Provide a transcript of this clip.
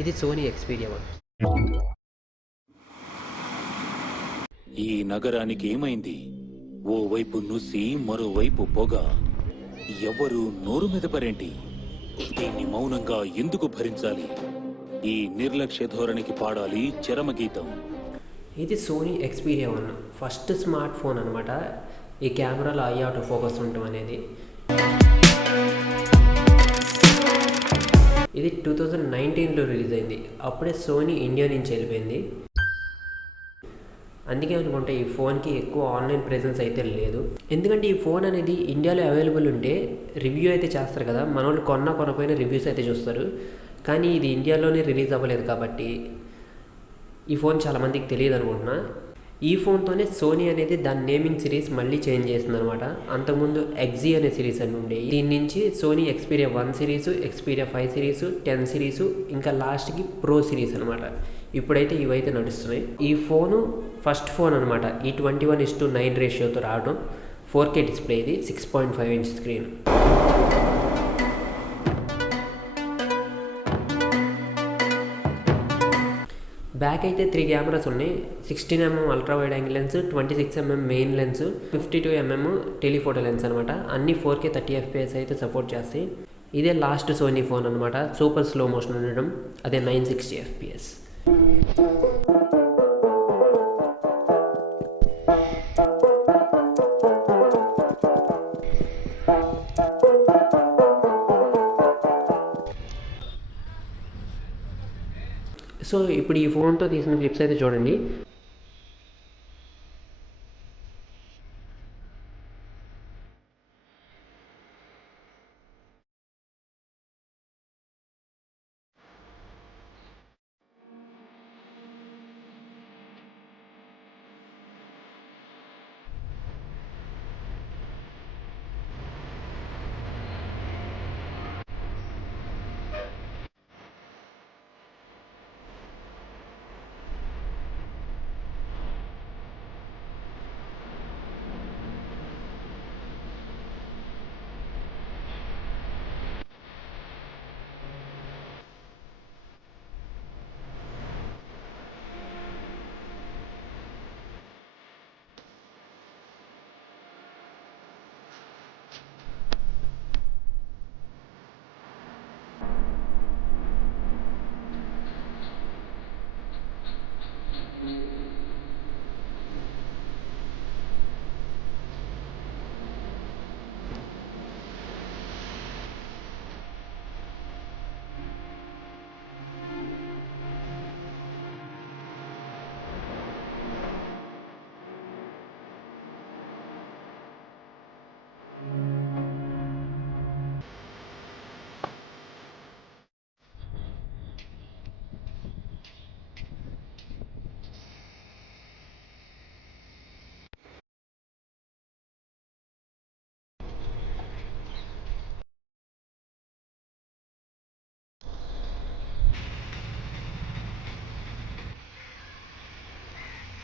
ఇది Sony Xperia 1. ఈ నగరానికి ఏమైంది? ఓవైపు నుసి మరోవైపు పొగ. ఎవరు నోరు మెదపరేంటి? దీన్ని మౌనంగా ఎందుకు భరించాలి? ఈ నిర్లక్ష్య ధోరణికి పాడాలి చరమగీతం. ఇది Sony Xperia 1, first smartphone అనమాట. ఈ కెమెరాలో ఐ ఆటో ఫోకస్ ఉండటం అనేది. ఇది 2019లో రిలీజ్ అయింది. అప్పుడే సోనీ ఇండియా నుంచి వెళ్ళిపోయింది. అందుకే అనుకుంటే ఈ ఫోన్కి ఎక్కువ ఆన్లైన్ ప్రెజెన్స్ అయితే లేదు. ఎందుకంటే ఈ ఫోన్ అనేది ఇండియాలో అవైలబుల్ ఉంటే రివ్యూ అయితే చేస్తారు కదా, మన వాళ్ళు కొనపోయిన రివ్యూస్ అయితే చూస్తారు. కానీ ఇది ఇండియాలోనే రిలీజ్ అవ్వలేదు కాబట్టి ఈ ఫోన్ చాలామందికి తెలియదు అనుకుంటున్నా. ఈ ఫోన్తోనే సోనీ అనేది దాని నేమింగ్ సిరీస్ మళ్ళీ చేంజ్ చేసింది అనమాట. అంతకుముందు ఎక్జీ అనే సిరీస్ అని ఉండేవి. దీని నుంచి Sony Xperia 1 series, Xperia 5 series, 10 series, ఇంకా లాస్ట్కి ప్రో సిరీస్ అనమాట. ఇప్పుడైతే ఇవైతే నడుస్తున్నాయి. ఈ ఫోను ఫస్ట్ ఫోన్ అనమాట. ఈ 21:9 రేషియోతో రావడం. 4K డిస్ప్లే, ఇది 6.5 ఇంచ్ స్క్రీన్. బ్యాక్ అయితే 3 కెమెరాస్ ఉన్నాయి. 16mm ultra wide angle lens, 26mm main lens, 52mm telephoto lens అనమాట. అన్ని 4K 30 FPS అయితే సపోర్ట్ చేస్తాయి. ఇదే లాస్ట్ సోనీ ఫోన్ అనమాట. సూపర్ స్లో మోషన్ ఉండడం, అదే 960 FPS. సో ఇప్పుడు ఈ ఫోన్తో తీసిన క్లిప్స్ అయితే చూడండి.